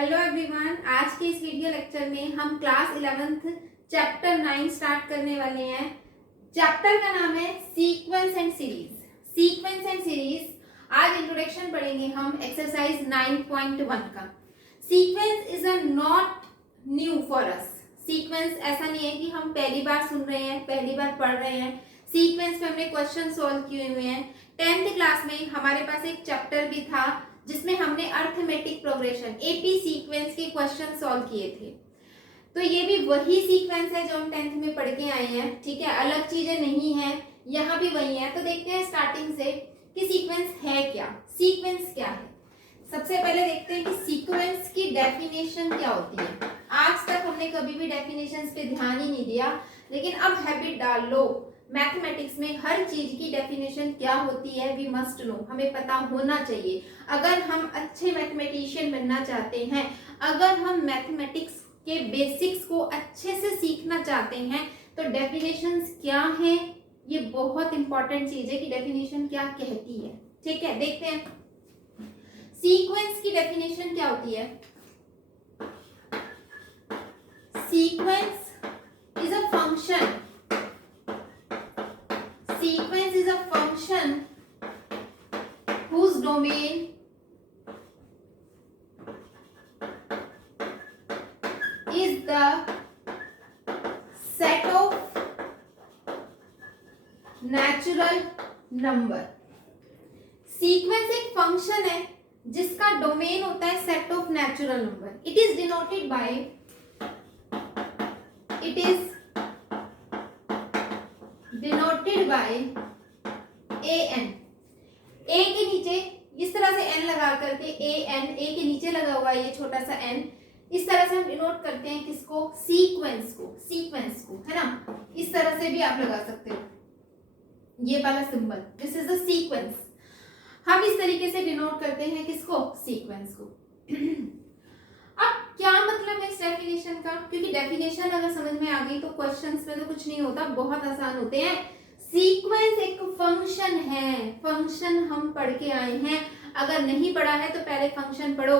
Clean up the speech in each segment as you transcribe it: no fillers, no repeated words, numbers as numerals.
Hello everyone, आज के इस वीडियो लेक्चर में हम क्लास 11th चैप्टर 9 स्टार्ट करने वाले हैं। चैप्टर का नाम है sequence and series. Sequence and series आज इंट्रोडक्शन पढ़ेंगे हम एक्सरसाइज 9.1 का। Sequence is a not new for us. Sequence ऐसा नहीं है कि हम पहली बार सुन रहे हैं, पहली बार पढ़ रहे हैं। सीक्वेंस पे हमने क्वेश्चन सॉल्व किए हुए हैं। 10th क्लास में हमारे पास एक चैप्टर भी था जिसमें हमने अर्थमेटिक प्रोग्रेशन एपी सीक्वेंस के क्वेश्चन सॉल्व किए थे। तो ये भी वही सीक्वेंस है जो हम 10th में पढ़ के आए हैं, ठीक है। अलग चीजें नहीं है, यहाँ भी वही है। तो देखते हैं स्टार्टिंग से कि सीक्वेंस है क्या। सीक्वेंस क्या है, सबसे पहले देखते हैं कि सीक्वेंस की डेफिनेशन क्या होती है। आज तक हमने कभी भी डेफिनेशंस पे ध्यान ही नहीं दिया, लेकिन अब हैबिट डाल लो। मैथमेटिक्स में हर चीज की डेफिनेशन क्या होती है वी मस्ट नो, हमें पता होना चाहिए। अगर हम अच्छे मैथमेटिशियन बनना चाहते हैं, अगर हम मैथमेटिक्स के बेसिक्स को अच्छे से सीखना चाहते हैं, तो डेफिनेशंस क्या है ये बहुत इंपॉर्टेंट चीज है कि डेफिनेशन क्या कहती है, ठीक है। देखते हैं सीक्वेंस की डेफिनेशन क्या होती है। Sequence is a function. Sequence is a function whose domain is the set of natural number. Sequence एक फंक्शन है जिसका डोमेन होता है set of natural number. It is denoted by an। a के नीचे इस तरह से n लगा करके a के नीचे लगा हुआ है ये छोटा सा n, इस तरह से हम डिनोट करते हैं किसको, सीक्वेंस को, है ना। इस तरह से भी आप लगा सकते हो ये वाला symbol, this is a sequence. हम इस तरीके से डिनोट करते हैं किसको, सीक्वेंस को। अब क्या मतलब है इस डेफिनेशन का, क्योंकि डेफिनेशन अगर समझ में आ गई तो क्वेश्चंस में तो कुछ नहीं होता, बहुत आसान होते हैं। सीक्वेंस एक फंक्शन है, फंक्शन हम पढ़ के आए हैं। अगर नहीं पढ़ा है तो पहले फंक्शन पढ़ो।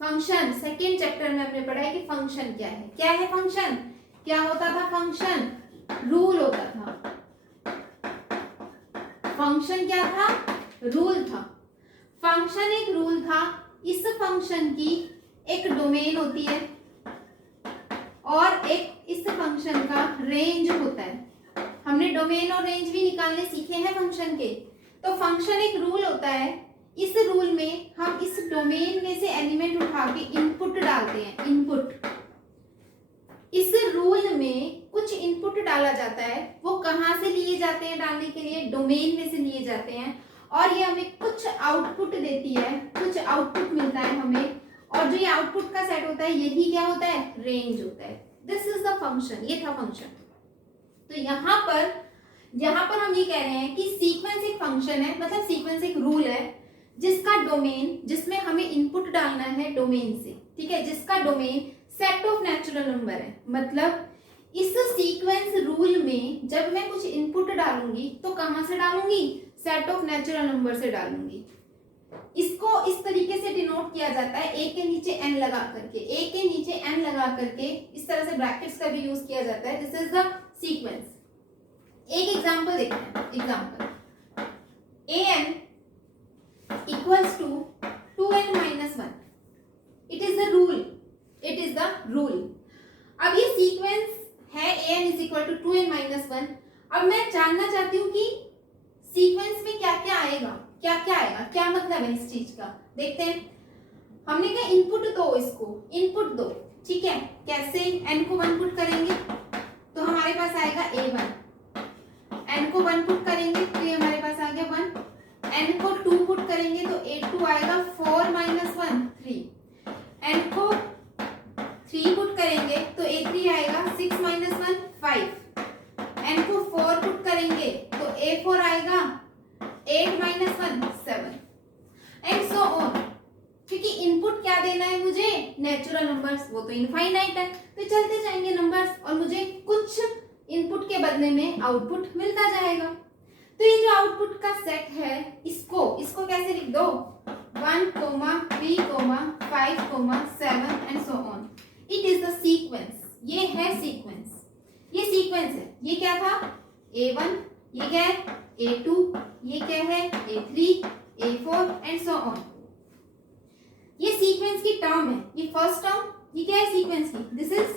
फंक्शन सेकेंड चैप्टर में हमने पढ़ा है कि फंक्शन क्या है। क्या है फंक्शन, क्या होता था फंक्शन, रूल होता था। फंक्शन क्या था, रूल था। फंक्शन एक रूल था। इस फंक्शन की एक डोमेन होती है और एक इस फंक्शन का रेंज होता है। हमने डोमेन और रेंज भी निकालने सीखे हैं फंक्शन के। तो फंक्शन एक रूल होता है। इस रूल में हम इस डोमेन में से एलिमेंट उठा के इनपुट डालते हैं। इनपुट, इस रूल में कुछ इनपुट डाला जाता है। वो कहाँ से लिए जाते हैं डालने के लिए, डोमेन में से लिए जाते हैं, और ये हमें कुछ आउटपुट देती है, कुछ आउटपुट मिलता है हमें। और जो ये आउटपुट का सेट होता है यही क्या होता है, रेंज होता है। दिस इज द फंक्शन, ये था फंक्शन। तो यहाँ पर हम ये कह रहे हैं कि सीक्वेंस एक फंक्शन है, मतलब सीक्वेंस एक रूल है जिसका डोमेन, जिसमें हमें इनपुट डालना है डोमेन से, ठीक है, जिसका domain set of natural number है। मतलब इस सीक्वेंस रूल में जब मैं कुछ इनपुट डालूंगी तो कहां से डालूंगी, सेट ऑफ नेचुरल नंबर से डालूंगी। इसको इस तरीके से डिनोट किया जाता है, ए के नीचे एन लगा करके, ए के नीचे एन लगा करके, इस तरह से ब्रैकेट्स का भी यूज किया जाता है। This is the sequence. एक एग्जांपल देखते हैं। Example an equals to 2n minus 1। It is the rule, it is the rule. अब ये सीक्वेंस है an is equal to 2n minus 1। अब मैं जानना चाहती हूँ कि सीक्वेंस में क्या क्या आएगा, क्या क्या आएगा, क्या मतलब है इस चीज का। देखते हैं। हमने कहा इनपुट दो, इसको इनपुट दो, ठीक है। कैसे, n को 1 पुट करेंगे तो हमारे पास आएगा a1। n को 1 पुट करेंगे तो ये हमारे पास आ गया 1। n को 2 पुट करेंगे तो a2 आएगा 4 minus 1 3। n को 3 पुट करेंगे तो a3 आएगा 6 minus 1 5। n को 4 पुट करेंगे तो a4 आएगा 8 minus 1 7 एंड सो ऑन। क्योंकि इनपुट क्या देना है मुझे, नेचुरल नंबर्स, वो तो इनफाइनाइट है, तो चलते जाएंगे नंबर्स और मुझे कुछ इनपुट के बदले में आउटपुट मिलता जाएगा। तो ये जो आउटपुट का सेट है, इसको कैसे लिख दो, 1, 3, 5, 7 and so on. It is the sequence. ये है सीक्वेंस, ये सीक्वेंस है. ये क्या था? A1, ये क्या है? A2, ये क्या है? A3, A4 and so on. ये सीक्वेंस की टर्म है. ये फर्स्ट टर्म, ये क्या है सीक्वेंस की? This is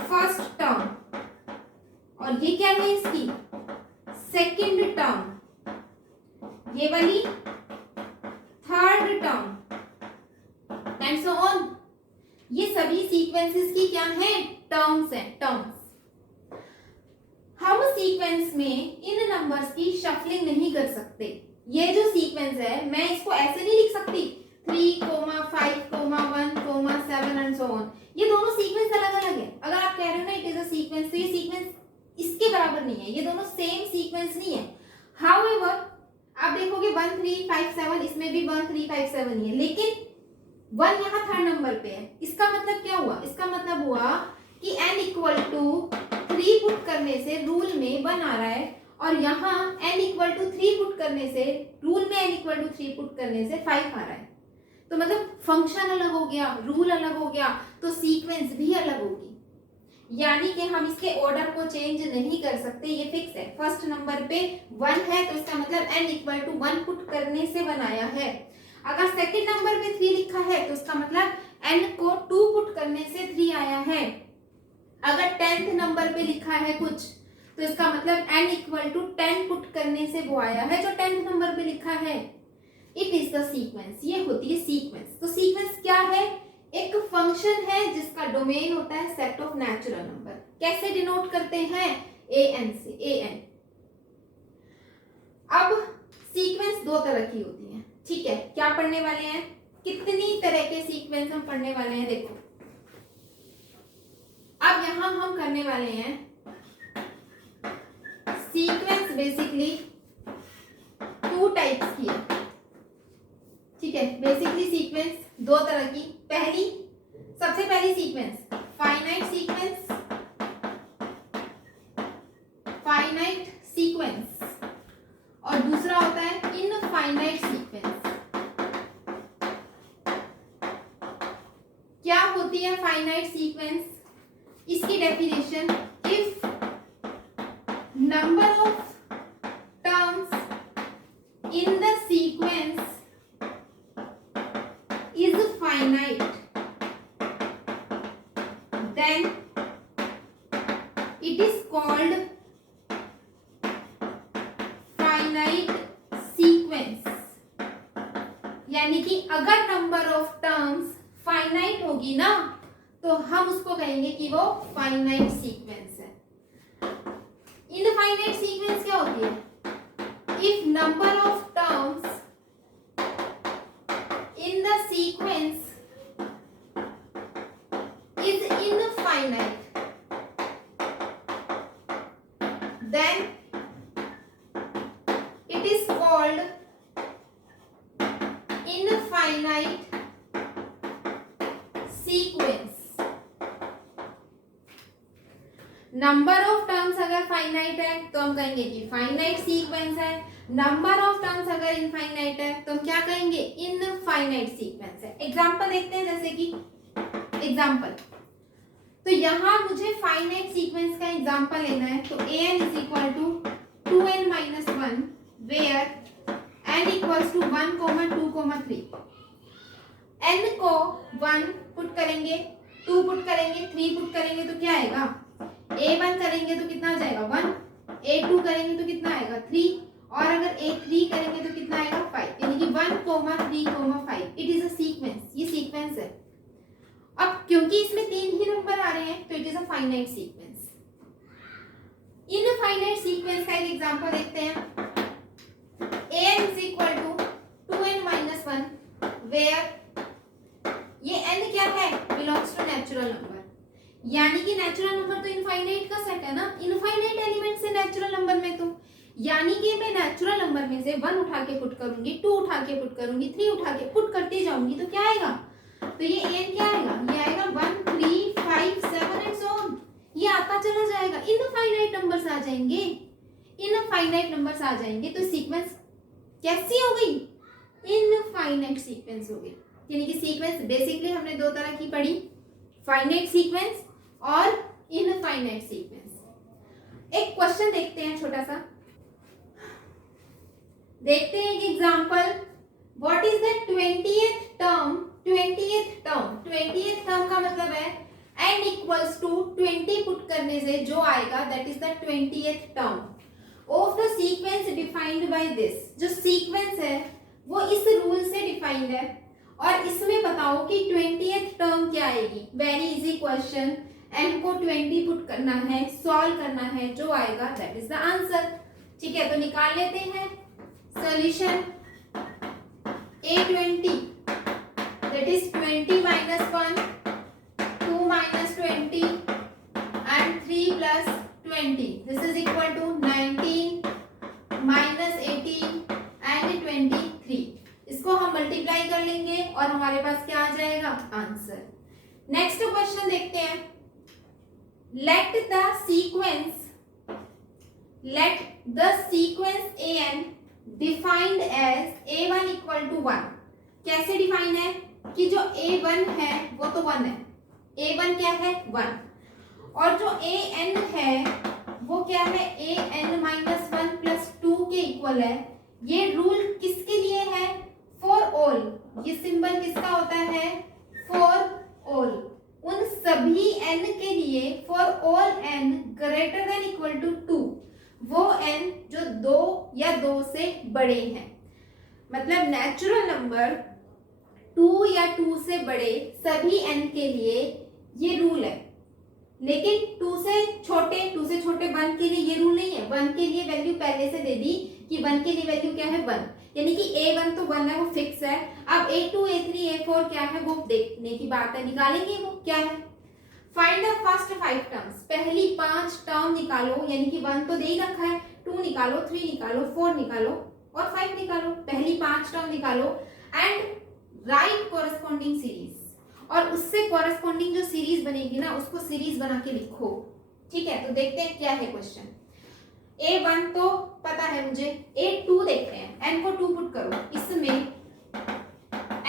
first term. और ये क्या है इसकी? Second term. ये वाली third term and so on. ये सभी सीक्वेंसेस की क्या है? टर्म्स हैं, टर्म्स. हम सीक्वेंस में इन नंबर्स की शफलिंग नहीं कर सकते. ये जो सीक्वेंस है मैं इसको ऐसे नहीं लिख सकती 3, 5, 1, 7 एंड सो ऑन. ये दोनों सीक्वेंस अलग अलग है. अगर आप कह रहे हो ना इट इज अ सीक्वेंस, तो ये सीक्वेंस इसके बराबर नहीं है. ये दोनों सेम सीक्वेंस नहीं है. हाउएवर आप देखोगे 1, 3, 5, 7, इसमें भी 1, 3, 5, 7 ही है, लेकिन 1 यहाँ थर्ड नंबर पे है. इसका मतलब क्या हुआ? इसका मतलब हुआ कि n इक्वल टू 3 पुट करने से रूल में 1 आ रहा है, और यहाँ n इक्वल टू 3 पुट करने से रूल में n इक्वल टू 3 पुट करने से 5 आ रहा है. तो मतलब फंक्शन अलग हो गया, रूल अलग हो गया, तो सीक्वेंस भी अलग होगी. यानी कि हम इसके ऑर्डर को चेंज नहीं कर सकते. ये फिक्स है. फर्स्ट नंबर पे 1 है तो इसका मतलब n इक्वल टू 1 पुट करने से बनाया है. अगर सेकंड नंबर पे 3 लिखा है तो इसका मतलब n को 2 पुट करने से 3 आया है. अगर 10th नंबर पे लिखा है कुछ तो इसका मतलब n इक्वल टू 10 पुट करने से वो आया है जो 10th नंबर पे लिखा है. It is the sequence. ये होती है सीक्वेंस. तो सीक्वेंस क्या है? एक फंक्शन है जिसका डोमेन होता है सेट ऑफ नेचुरल नंबर. कैसे डिनोट करते हैं? an से. an. अब सीक्वेंस दो तरह की होती है. ठीक है, क्या पढ़ने वाले हैं? कितनी तरह के सीक्वेंस हम पढ़ने वाले हैं देखो. अब यहां हम करने वाले हैं सीक्वेंस बेसिकली 2 टाइप्स की है. ठीक है, बेसिकली सीक्वेंस 2 तरह की. सबसे पहली sequence finite sequence. Finite sequence. और दूसरा होता है इनफाइनाइट सीक्वेंस. क्या होती है फाइनाइट सीक्वेंस? इसकी definition, if number of terms in the sequence is finite, then it is called finite sequence. यानी कि अगर नंबर ऑफ टर्म्स फाइनाइट होगी ना तो हम उसको कहेंगे कि वो फाइनाइट सीक्वेंस है. इनफाइनाइट सीक्वेंस क्या होती है? If number of terms in the sequence is infinite, then it is called infinite sequence. Number of terms अगर फाइनाइट है तो हम कहेंगे कि फाइनाइट सीक्वेंस है. नंबर ऑफ टर्म्स अगर इनफाइनाइट है तो हम क्या कहेंगे? इनफाइनाइट सीक्वेंस है. एग्जांपल देखते हैं. जैसे कि एग्जांपल, तो यहां मुझे फाइनाइट सीक्वेंस का एग्जांपल लेना है. तो an is equal to 2n minus 1 where n equals to 1, 2, 3. n को 1 पुट करेंगे, 2 पुट करेंगे, 3 पुट करेंगे तो क्या आएगा? a1 करेंगे तो कितना आ जाएगा? 1. a2 करेंगे तो कितना आएगा? 3. और अगर a3 करेंगे तो कितना आएगा? 5. यानी कि 1, 3, 5. It is a sequence. ये सीक्वेंस है. अब क्योंकि इसमें 3 ही नंबर आ रहे हैं तो it is a finite sequence. Infinite sequence का एक एग्जांपल देखते हैं. an is equal to 2n minus 1 where ये n क्या है? Belongs to natural number. यानी कि नेचुरल नंबर तो इनफाइनाइट का सेट है ना. इनफाइनाइट एलिमेंट से नेचुरल नंबर में तो यानी कि मैं नेचुरल नंबर में से 1 उठा के पुट करूंगी, 2 उठा के पुट करूंगी, 3 उठा के पुट करते जाऊंगी तो क्या आएगा? तो ये n क्या आएगा? ये आएगा 1, 3, 5, 7 एंड सो ऑन. ये आता चला जाएगा. इनफाइनाइट नंबर्स आ जाएंगे. इनफाइनाइट नंबर्स आ जाएंगे तो सीक्वेंस कैसी हो गई? इनफाइनाइट सीक्वेंस हो गई। यानी कि सीक्वेंस बेसिकली हमने दो तरह की पढ़ी, फाइनाइट सीक्वेंस और इनफाइनाइट सीक्वेंस। एक क्वेश्चन देखते हैं छोटा सा, देखते हैं एक example. What is the 20th term? 20th term का मतलब है n इक्वल्स टू 20 पुट करने से जो आएगा that is the 20th term of the sequence defined by this. जो सीक्वेंस है वो इस रूल से डिफाइंड है और इसमें बताओ कि 20th टर्म क्या आएगी। वेरी इजी क्वेश्चन, n को 20 पुट करना है, सॉल्व करना है, जो आएगा दैट इज द आंसर। ठीक है, तो निकाल लेते हैं solution. A20 that is 20 minus 1, 2 minus 20 and 3 plus 20. This is equal to 19 minus 18 and 23. इसको हम मल्टीप्लाई कर लेंगे और हमारे पास क्या आ जाएगा? आंसर। नेक्स्ट क्वेश्चन देखते हैं। Let the sequence an defined as a1 equal to 1। कैसे डिफाइन है कि जो a1 है वो तो 1 है, a1 क्या है? 1, और जो an है वो क्या है? an माइनस 1 प्लस 2 के इक्वल है। ये रूल किसके लिए है? For all. ये सिंबल किसका होता है? फॉर ऑल, उन सभी n के लिए, for all n greater than equal to 2, वो n जो 2 या 2 से बड़े हैं। मतलब नेचुरल नंबर 2 या 2 से बड़े सभी n के लिए ये रूल है। लेकिन 2 से छोटे 1 के लिए ये रूल नहीं है। 1 के लिए वैल्यू पहले से दे दी कि 1 के लिए वैल्यू क्या है? 1, यानी कि a1 तो 1 है, वो फिक्स है। अब a2 a3 a4 क्या है वो देखने की बात है, निकालेंगे वो क्या है। Find the first 5 terms. पहली 5 टर्म निकालो, यानी कि 1 तो दे ही रखा है, 2 निकालो, 3 निकालो, 4 निकालो और 5 निकालो। पहली 5 टर्म निकालो एंड राइट कोरस्पॉन्डिंग सीरीज, और उससे कोरस्पॉन्डिंग जो सीरीज बनेगी ना उसको सीरीज बना के लिखो। ठीक है, तो देखते हैं क्या है क्वेश्चन। a1 तो पता है मुझे, a2 देखते हैं। n को 2 पुट करो, इसमें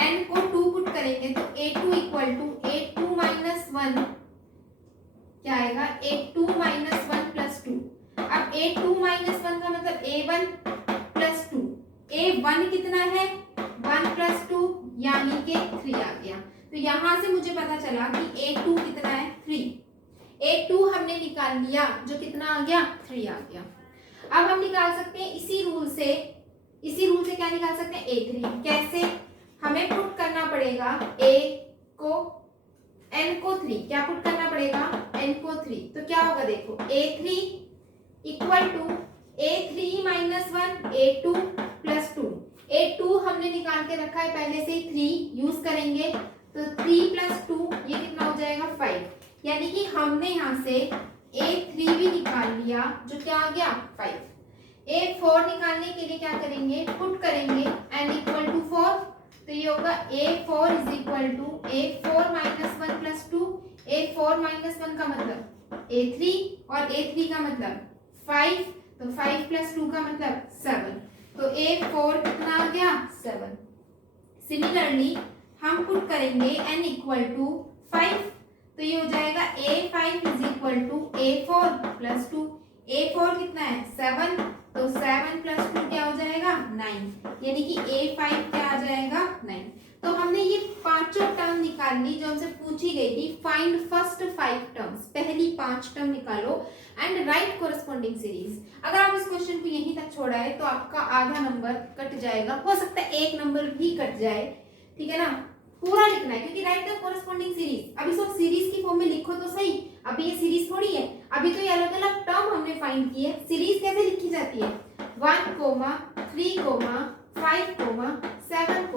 n को 2 पुट करेंगे तो a2 equal to a2 minus 1 क्या आएगा? a2 minus 1 plus 2। अब a2 माइनस 1 का मतलब a1 प्लस 2। a1 कितना है? 1 प्लस 2 यानी कि 3 आ गया। तो यहां से मुझे पता चला कि a2 कितना है? 3। a2 हमने निकाल लिया, जो कितना आ गया? 3 आ गया। अब हम निकाल सकते हैं इसी रूल से क्या निकाल सकते हैं? a3। कैसे? हमें पुट करना पड़ेगा n को 3, क्या पुट करना पड़ेगा? n को 3। तो क्या होगा देखो, a3 equal to a3 minus 1 a2 plus 2। a2 हमने निकाल के रखा है पहले से, 3 यूज करेंगे तो 3 प्लस 2 ये कितना हो जाएगा? 5। यानी कि हमने यहाँ से a3 भी निकाल लिया, जो क्या आ गया? 5। a4 निकालने के लिए क्या करेंगे? पुट करेंगे n इक्वल टू 4, तो ये होगा a4 is equal to a4 minus 1 plus 2। a4 minus 1 का मतलब a3 और a3 का मतलब 5, तो 5 प्लस 2 का मतलब 7। तो a4 कितना आ गया? 7। सिमिलरली हम पुट करेंगे n इक्वल टू 5, तो ये हो जाएगा a5 is equal to a4 plus 2। a4 कितना है? 7, तो 7 प्लस 2 क्या हो जाएगा? 9, यानी कि a5 क्या आ जाएगा? 9। तो हमने ये पांचों टर्म निकाल ली जो हमसे पूछी गई थी। फाइंड फर्स्ट 5 टर्म्स, पहली 5 टर्म निकालो एंड राइट कोरस्पॉन्डिंग सीरीज। अगर आप इस क्वेश्चन को यहीं तक छोड़ा है तो आपका आधा नंबर कट जाएगा, हो सकता है 1 नंबर भी कट जाए। ठीक है ना, पूरा लिखना है क्योंकि राइट द कोरस्पॉन्डिंग सीरीज। अब इसको सीरीज की फॉर्म में लिखो तो सही। अभी ये सीरीज थोड़ी है, अभी तो ये अलग अलग टर्म हमने फाइंड की है। सीरीज कैसे लिखी जाती है? 1, 3, 5, 7,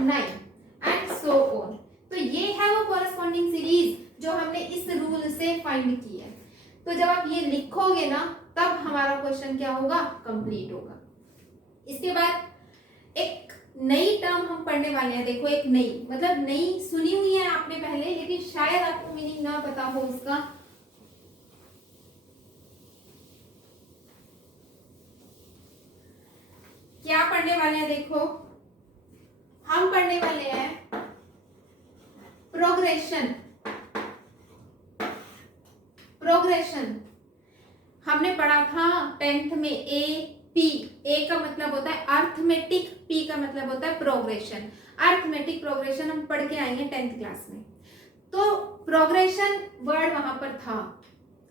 9 एंड सो ऑन। तो ये है वो कोरस्पॉन्डिंग सीरीज जो हमने इस रूल से फाइंड की है। तो जब आप ये लिखोगे ना तब हमारा क्वेश्चन क्या होगा? कंप्लीट होगा। इसके बाद एक नई टर्म हम पढ़ने वाले हैं। देखो, एक नई मतलब नई सुनी हुई है आपने पहले, लेकिन शायद आपको मीनिंग ना पता हो उसका। क्या पढ़ने वाले हैं? देखो, हम पढ़ने वाले हैं प्रोग्रेशन। प्रोग्रेशन हमने पढ़ा था 10th में ए पी। ए का मतलब होता है अर्थमेटिक, पी का मतलब होता है प्रोग्रेशन। अर्थमेटिक प्रोग्रेशन हम पढ़ के आएंगे 10th क्लास में। तो प्रोग्रेशन वर्ड वहां पर था,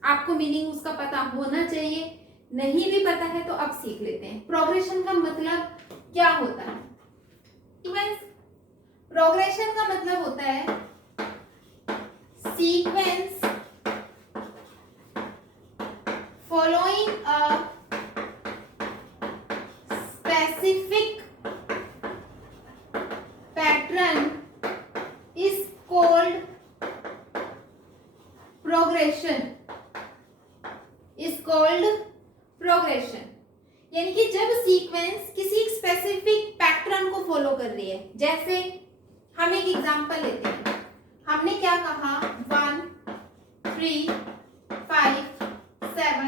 आपको मीनिंग उसका पता होना चाहिए, नहीं भी पता है तो अब सीख लेते हैं। प्रोग्रेशन का मतलब क्या होता है? प्रोग्रेशन का मतलब होता है sequence following a specific pattern is called progression, is called progression। यानी कि जब सीक्वेंस किसी स्पेसिफिक पैटर्न को फॉलो कर रही है, जैसे हम एक एग्जांपल लेते हैं, हमने क्या कहा 1 3 5 7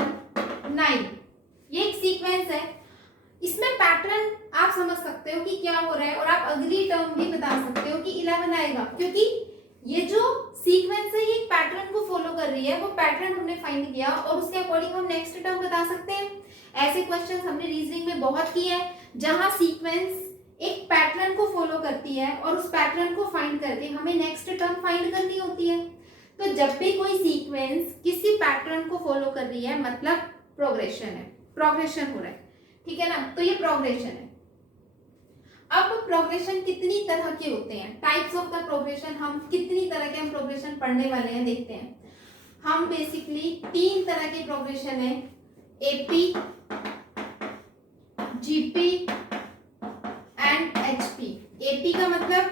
9, ये एक सीक्वेंस है। इसमें पैटर्न आप समझ सकते हो कि क्या हो रहा है, और आप अगली टर्म भी बता सकते हो कि 11 आएगा, क्योंकि ये जो सीक्वेंस है ये एक पैटर्न को फॉलो कर रही है। वो पैटर्न हमने फाइंड किया और उसके अकॉर्डिंग हम नेक्स्ट टर्म बता सकते हैं। ऐसे क्वेश्चन हमने रीजनिंग में बहुत किए हैं, जहां सीक्वेंस एक पैटर्न को फॉलो करती है और उस पैटर्न को फाइंड करके हमें नेक्स्ट टर्म फाइंड करनी होती है। तो जब भी कोई सीक्वेंस किसी पैटर्न को फॉलो कर रही है मतलब प्रोग्रेशन है, प्रोग्रेशन हो रहा है, ठीक है ना। तो ये प्रोग्रेशन है। अब प्रोग्रेशन कितनी तरह के होते हैं, टाइप्स ऑफ द प्रोग्रेशन, हम कितनी तरह के हम प्रोग्रेशन पढ़ने वाले हैं देखते हैं। हम बेसिकली 3 तरह के प्रोग्रेशन है, AP, GP and HP. AP का मतलब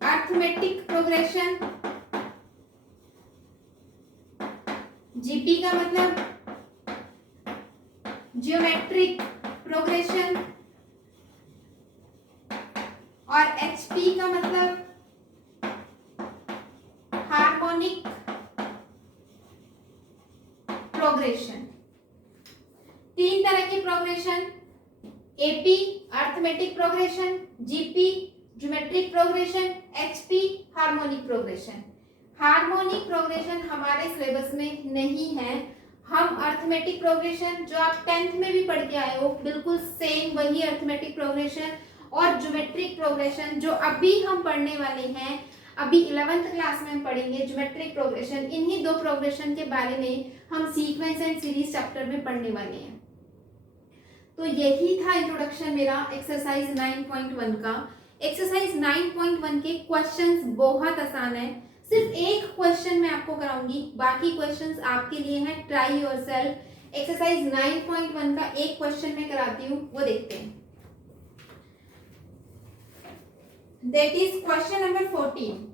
अर्थमेटिक प्रोग्रेशन, जीपी का मतलब जियोमेट्रिक प्रोग्रेशन, और एचपी का मतलब हार्मोनिक प्रोग्रेशन। 3 तरह के progression, AP arithmetic progression, GP geometric progression, HP harmonic progression. Harmonic progression हमारे सिलेबस में नहीं है। हम अर्थमेटिक प्रोग्रेशन जो आप 10th में भी पढ़ के आए हो बिल्कुल सेम वही अर्थमेटिक प्रोग्रेशन, और ज्योमेट्रिक प्रोग्रेशन जो अभी हम पढ़ने वाले हैं, अभी 11th क्लास में हम पढ़ेंगे ज्योमेट्रिक प्रोग्रेशन। इन्हीं 2 प्रोग्रेशन के बारे में हम सीक्वेंस एंड सीरीज चैप्टर में पढ़ने वाले हैं। तो यही था इंट्रोडक्शन मेरा एक्सरसाइज 9.1 का। एक्सरसाइज 9.1 के क्वेश्चंस बहुत आसान है, सिर्फ एक क्वेश्चन मैं आपको कराऊंगी, बाकी क्वेश्चंस आपके लिए हैं, ट्राई योरसेल्फ। एक्सरसाइज 9.1 का एक क्वेश्चन मैं कराती हूँ, वो देखते हैं। That is question number 14।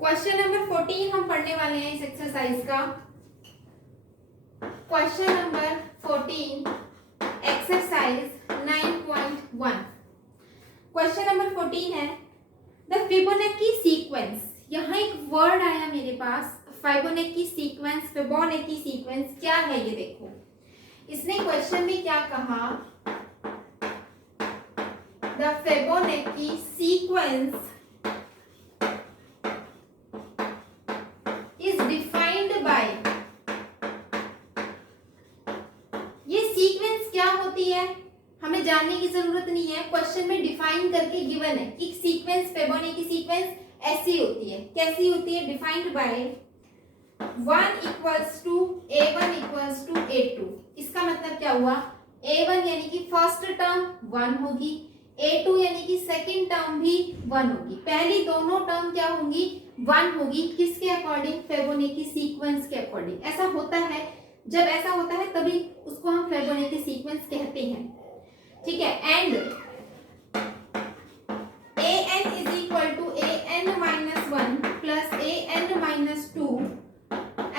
Question number 14 हम पढ़ने वाले हैं इस एक्सरसाइज का। Question number 14 exercise 9.1। Question number 14 है द फिबोनाची सीक्वेंस। यहाँ एक वर्ड आया मेरे पास, फिबोनाची सीक्वेंस। फिबोनाची सीक्वेंस क्या है ये देखो। इसने क्वेश्चन में क्या कहा, the Fibonacci sequence is defined by. ये सीक्वेंस क्या होती है हमें जानने की जरूरत नहीं है, क्वेश्चन में डिफाइन करके गिवन है कि सीक्वेंस, फिबोनाची सीक्वेंस ऐसी होती है। कैसी होती है? Defined by 1 equals to a1 equals to a2। इसका मतलब क्या हुआ, a1 यानी कि फर्स्ट टर्म 1 होगी, a2 यानी कि सेकंड टर्म भी 1 होगी। पहली दोनों टर्म क्या होंगी? 1 होगी। किसके अकॉर्डिंग? फिबोनाची सीक्वेंस के अकॉर्डिंग। ऐसा होता है, जब ऐसा होता है तभी उसको हम फिबोनाची सीक्वेंस कहते हैं, ठीक है। And an is equal to an minus 1 plus an minus 2,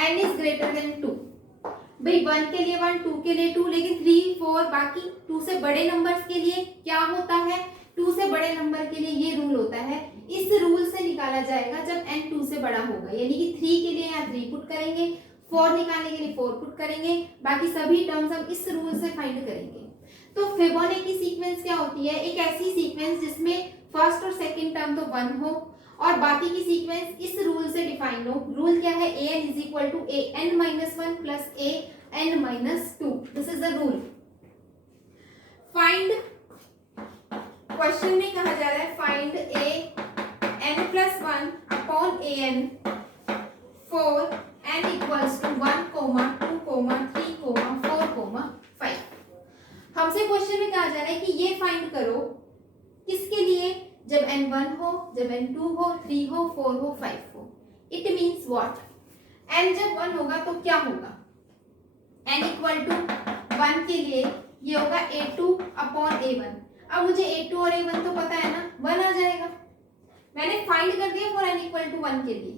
n is greater than 2। भाई 1 के लिए 1, 2 के लिए 2, लेकिन 3 4 बाकी 2 से बड़े नंबर्स के लिए क्या होता है? 2 से बड़े नंबर के लिए ये रूल होता है, इस रूल से निकाला जाएगा जब n 2 से बड़ा होगा। यानी कि 3 के लिए यहाँ 3 पुट करेंगे, 4 निकालने के लिए 4 पुट करेंगे, बाकी सभी टर्म्स हम इस रूल से फाइंड करेंगे। तो फिबोनाची सीक्वेंस क्या होती है? एक ऐसी सीक्वेंस जिसमें फर्स्ट और सेकंड टर्म तो 1 हो और बाकी की सीक्वेंस इस रूल से डिफाइन हो। रूल क्या है? an is equal to an-1 plus an-2। This is the rule. Find, question में कहा जा रहा है find an+1 upon an for n equals to 1, 2, 3, 4, 5। हमसे क्वेश्चन में कहा जा रहा है कि ये फाइंड करो किसके लिए? जब n1 हो, जब n2 हो, 3 हो, 4 हो, 5 हो। It means what? n जब 1 होगा तो क्या होगा? n इक्वल टू 1 के लिए ये होगा a2 अपॉन a1। अब मुझे a2 और a1 तो पता है ना, 1 आ जाएगा। मैंने फाइंड कर दिया फॉर n इक्वल टू 1 के लिए।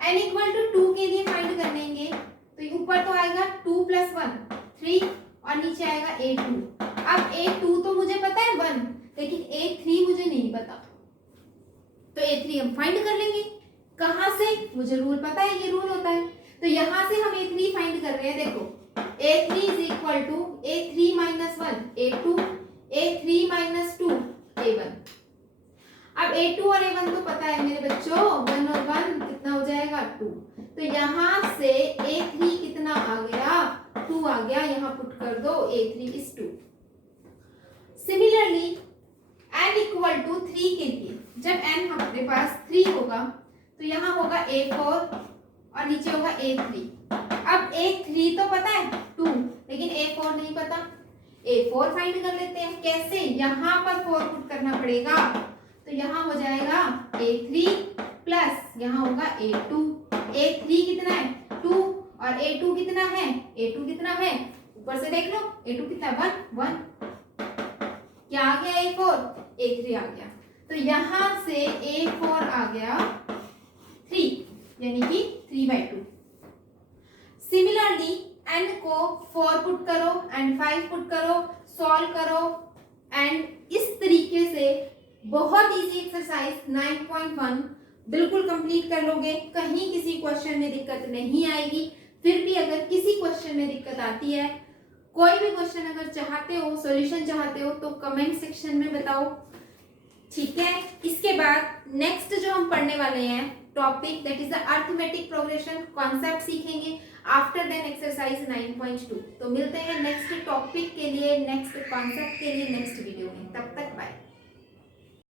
n इक्वल टू 2 के लिए फाइंड करेंगे तो ऊपर तो आएगा 2 प्लस 1 3 और नीचे आएगा a2। अब a2 तो मुझे पता है 1, लेकिन a3 मुझे नहीं पता, तो a3 हम फाइंड कर लेंगे। कहां से? मुझे रूल पता है, ये रूल होता है। तो यहां से हम a3 फाइंड कर रहे हैं। देखो a3 is equal to a3 minus 1 a2, a3 minus 2 a1। अब a2 और a1 तो पता है मेरे बच्चों, 1 और 1 कितना हो जाएगा 2। तो यहाँ से a3 कितना आ गया? 2 आ गया। यहाँ पुट कर दो a3 is 2। Similarly n equal to 3 के लिए, जब n हमारे पास 3 होगा तो यहाँ होगा a4 और नीचे होगा a3। अब a3 तो पता है 2, लेकिन a4 नहीं पता। a4 फाइंड कर लेते हैं। कैसे? यहाँ पर 4 पुट करना पड़ेगा, तो यहाँ हो जाएगा a3 प्लस यहाँ होगा a2। a3 कितना है? 2 और a2 कितना है? a2 कितना है? ऊपर से देख लो, a2 कितना है? 1। क्या आ गया? a4, a3 आ गया। तो यहां से a4 आ गया 3, यानी कि 3/2। सिमिलरली n को 4 पुट करो एंड 5 पुट करो, सॉल्व करो एंड इस तरीके से बहुत इजी एक्सरसाइज 9.1 बिल्कुल कंप्लीट कर लोगे। कहीं किसी क्वेश्चन में दिक्कत नहीं आएगी। फिर भी अगर किसी क्वेश्चन में दिक्कत आती है, कोई भी क्वेश्चन अगर चाहते हो, सॉल्यूशन चाहते हो, तो कमेंट सेक्शन में बताओ, ठीक है। इसके बाद नेक्स्ट जो हम पढ़ने वाले हैं topic, that is the arithmetic progression concept सीखेंगे। After then exercise 9.2। तो मिलते हैं नेक्स्ट टॉपिक के लिए, नेक्स्ट कॉन्सेप्ट के लिए नेक्स्ट वीडियो में। तब तक बाय।